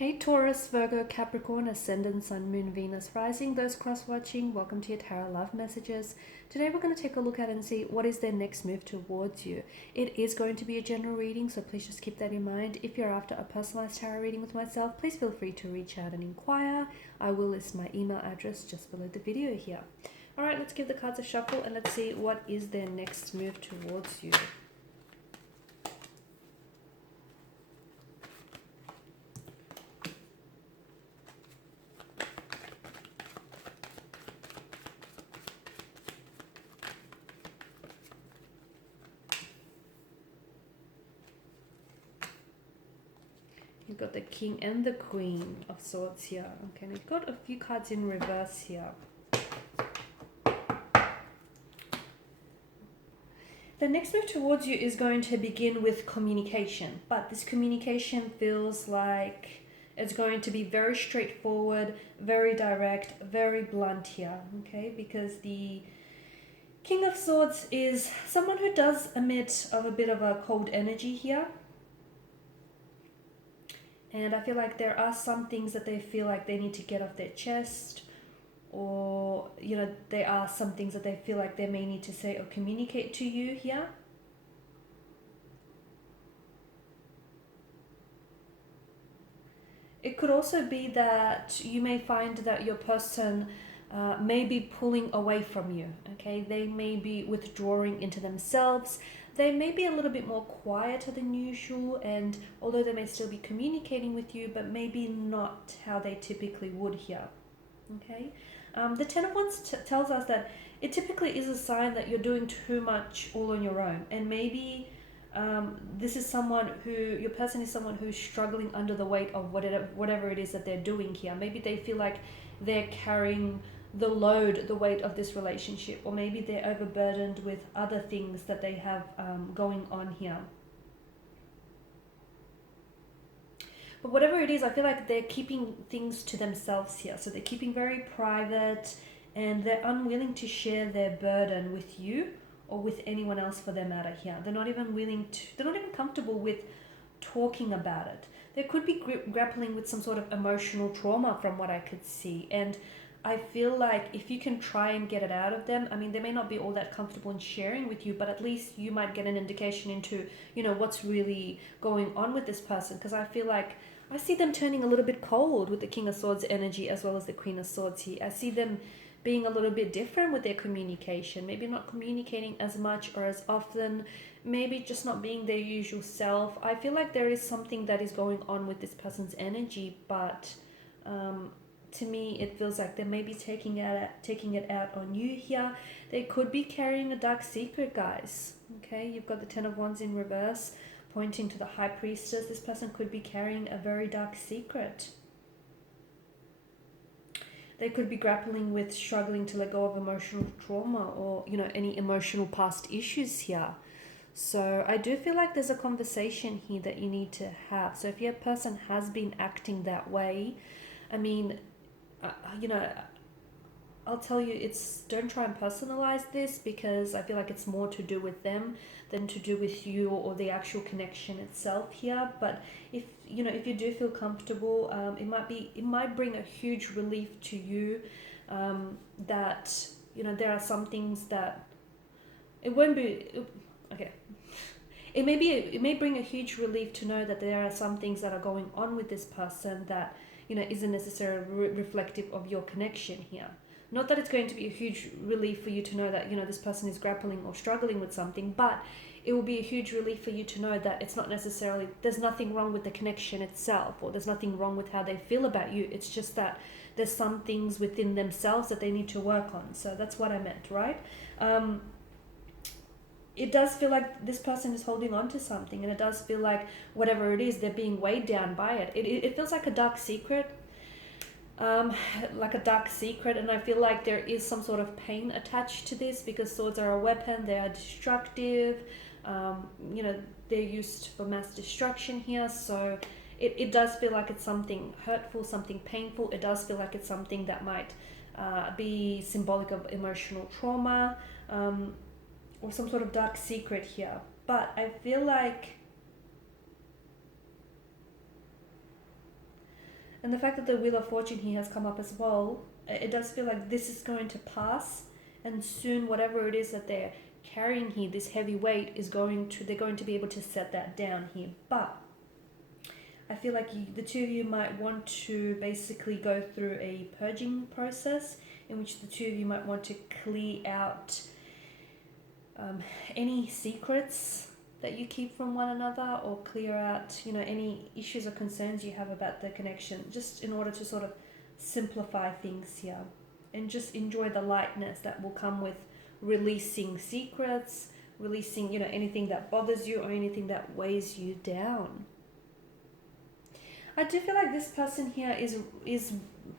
Hey Taurus, Virgo, Capricorn, Ascendant, Sun, Moon, Venus, Rising, those cross-watching, welcome to your Tarot Love Messages. Today we're going to take a look at and see what is their next move towards you. It is going to be a general reading, so please just keep that in mind. If you're after a personalized tarot reading with myself, please feel free to reach out and inquire. I will list my email address just below the video here. Alright, let's give the cards a shuffle and let's see what is their next move towards you. You've got the King and the Queen of Swords here. Okay, and you've got a few cards in reverse here. The next move towards you is going to begin with communication, but this communication feels like it's going to be very straightforward, very direct, very blunt here, okay? Because the King of Swords is someone who does emit of a bit of a cold energy here. And I feel like there are some things that they feel like they need to get off their chest, or, you know, there are some things that they feel like they may need to say or communicate to you here. It could also be that you may find that your person may be pulling away from you, okay? They may be withdrawing into themselves. They may be a little bit more quieter than usual, and although they may still be communicating with you, but maybe not how they typically would here, okay? The Ten of Wands tells us that it typically is a sign that you're doing too much all on your own, and maybe this is someone who, your person is someone who's struggling under the weight of whatever it is that they're doing here. Maybe they feel like they're carrying the load, the weight of this relationship, or maybe they're overburdened with other things that they have going on here. But whatever it is, I feel like they're keeping things to themselves here. So they're keeping very private, and they're unwilling to share their burden with you or with anyone else for their matter here. They're not even they're not even comfortable with talking about it. They could be grappling with some sort of emotional trauma from what I could see. And I feel like if you can try and get it out of them, I mean, they may not be all that comfortable in sharing with you, but at least you might get an indication into, you know, what's really going on with this person. Because I feel like I see them turning a little bit cold with the King of Swords energy as well as the Queen of Swords here. I see them being a little bit different with their communication, maybe not communicating as much or as often, maybe just not being their usual self. I feel like there is something that is going on with this person's energy, but to me it feels like they may be taking it out on you here. They could be carrying a dark secret, guys. Okay, you've got the Ten of Wands in reverse pointing to the High Priestess. This person could be carrying a very dark secret. They could be grappling with struggling to let go of emotional trauma, or, you know, any emotional past issues here. So I do feel like there's a conversation here that you need to have. So if your person has been acting that way, I mean, you know, I'll tell you, don't try and personalize this, because I feel like it's more to do with them than to do with you or the actual connection itself here. But if you know, if you do feel comfortable, it might bring a huge relief to you, that, you know, there are some things that it won't be okay. It may bring a huge relief to know that there are some things that are going on with this person that, you know, isn't necessarily reflective of your connection here. Not that it's going to be a huge relief for you to know that, you know, this person is grappling or struggling with something, but it will be a huge relief for you to know that it's not necessarily, there's nothing wrong with the connection itself, or there's nothing wrong with how they feel about you. It's just that there's some things within themselves that they need to work on. So that's what I meant, right? It does feel like this person is holding on to something, and it does feel like whatever it is, they're being weighed down by it. It feels like a dark secret. Like a dark secret, and I feel like there is some sort of pain attached to this, because swords are a weapon, they are destructive, you know, they're used for mass destruction here. So it does feel like it's something hurtful, something painful. It does feel like it's something that might be symbolic of emotional trauma, or some sort of dark secret here. But I feel like And the fact that the Wheel of Fortune here has come up as well, it does feel like this is going to pass, and soon whatever it is that they're carrying here, this heavy weight, they're going to be able to set that down here. But I feel like the two of you might want to basically go through a purging process in which the two of you might want to clear out any secrets that you keep from one another, or clear out, any issues or concerns you have about the connection, just in order to sort of simplify things here and just enjoy the lightness that will come with releasing secrets, releasing, anything that bothers you or anything that weighs you down. I do feel like this person here is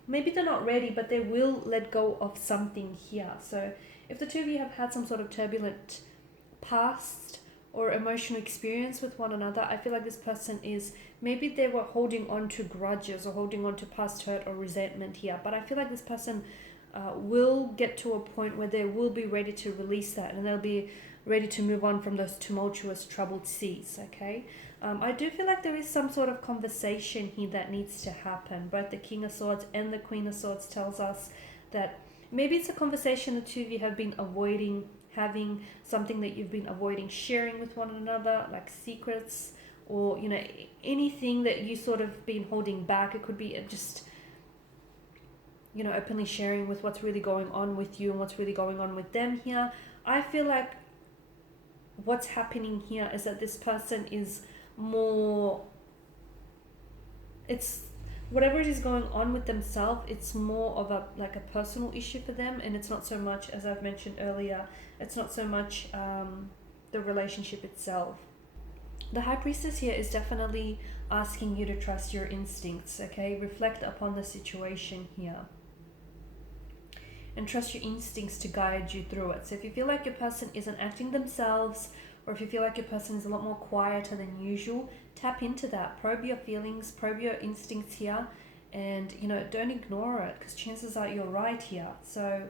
maybe they're not ready, but they will let go of something here. So if the two of you have had some sort of turbulent past or emotional experience with one another, I feel like this person maybe they were holding on to grudges or holding on to past hurt or resentment here, but I feel like this person will get to a point where they will be ready to release that, and they'll be ready to move on from those tumultuous, troubled seas, okay? I do feel like there is some sort of conversation here that needs to happen. Both the King of Swords and the Queen of Swords tells us that maybe it's a conversation the two of you have been avoiding having, something that you've been avoiding sharing with one another, like secrets, or anything that you sort of been holding back. It could be just openly sharing with what's really going on with you and what's really going on with them here. I feel like what's happening here is that this person is more, it's whatever it is going on with themselves, it's more of a personal issue for them, and it's not so much, as I've mentioned earlier, it's not so much the relationship itself. The High Priestess here is definitely asking you to trust your instincts, okay? Reflect upon the situation here and trust your instincts to guide you through it. So if you feel like your person isn't acting themselves, or if you feel like your person is a lot more quieter than usual, tap into that. Probe your feelings, probe your instincts here, and don't ignore it, because chances are you're right here. So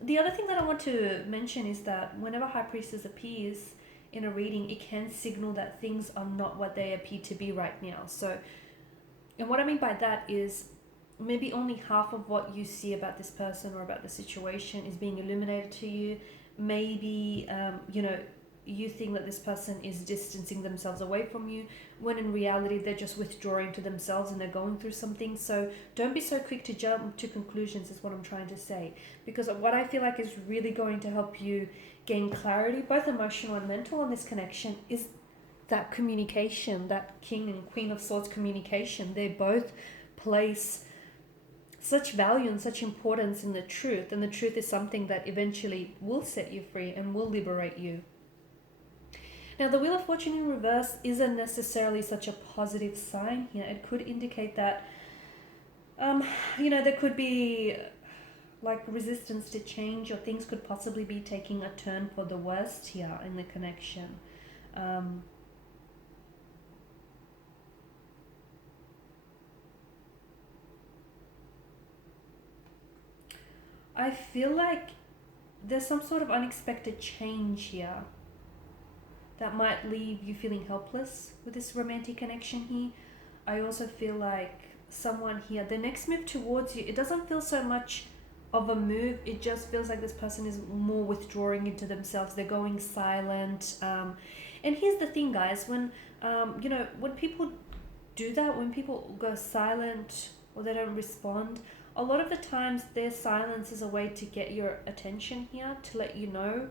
the other thing that I want to mention is that whenever High Priestess appears in a reading, it can signal that things are not what they appear to be right now. So, and what I mean by that is maybe only half of what you see about this person or about the situation is being illuminated to you. Maybe you think that this person is distancing themselves away from you, when in reality they're just withdrawing to themselves and they're going through something. So don't be so quick to jump to conclusions, is what I'm trying to say, because what I feel like is really going to help you gain clarity, both emotional and mental, on this connection is that communication, that King and Queen of Swords communication. They both place such value and such importance in the truth, and the truth is something that eventually will set you free and will liberate you. Now, the Wheel of Fortune in reverse isn't necessarily such a positive sign here. It could indicate that, there could be like resistance to change, or things could possibly be taking a turn for the worst here in the connection. I feel like there's some sort of unexpected change here that might leave you feeling helpless with this romantic connection here. I also feel like someone here, the next move towards you, it doesn't feel so much of a move, it just feels like this person is more withdrawing into themselves. They're going silent. And here's the thing, guys, when when people do that, when people go silent or they don't respond, a lot of the times their silence is a way to get your attention here, to let you know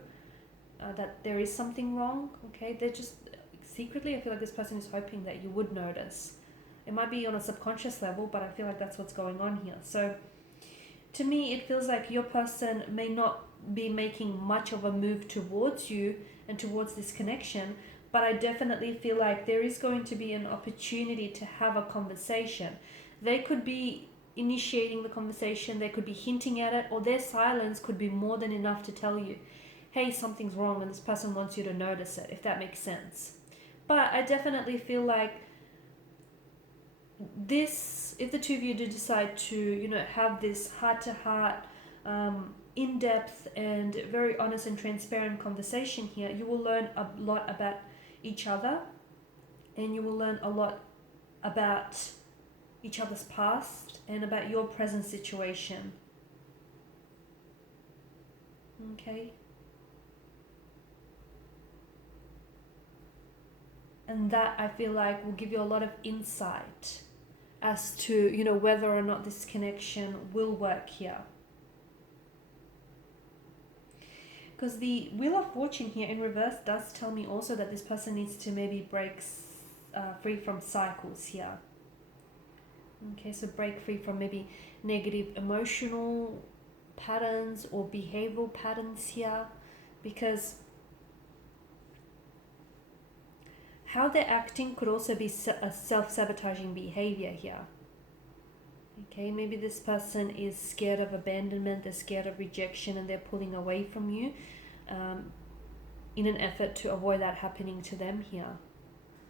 that there is something wrong, okay? They're just secretly, I feel like this person is hoping that you would notice. It might be on a subconscious level, but I feel like that's what's going on here. So to me, it feels like your person may not be making much of a move towards you and towards this connection, but I definitely feel like there is going to be an opportunity to have a conversation. They could be initiating the conversation, they could be hinting at it, or their silence could be more than enough to tell you, hey, something's wrong, and this person wants you to notice it, if that makes sense. But I definitely feel like this, if the two of you do decide to, have this heart-to-heart, in-depth and very honest and transparent conversation here, you will learn a lot about each other, and you will learn a lot about each other's past and about your present situation. Okay. And that, I feel like, will give you a lot of insight as to, you know, whether or not this connection will work here. Because the Wheel of Fortune here in reverse does tell me also that this person needs to maybe break free from cycles here. Okay, so break free from maybe negative emotional patterns or behavioral patterns here, because how they're acting could also be a self-sabotaging behavior here. Okay, maybe this person is scared of abandonment, they're scared of rejection, and they're pulling away from you in an effort to avoid that happening to them here.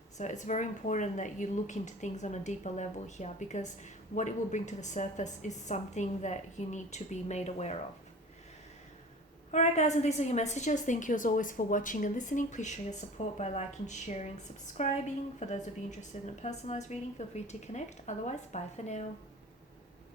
So it's very important that you look into things on a deeper level here, because what it will bring to the surface is something that you need to be made aware of. Alright guys, and these are your messages. Thank you as always for watching and listening. Please show your support by liking, sharing, subscribing. For those of you interested in a personalized reading, feel free to connect. Otherwise, bye for now.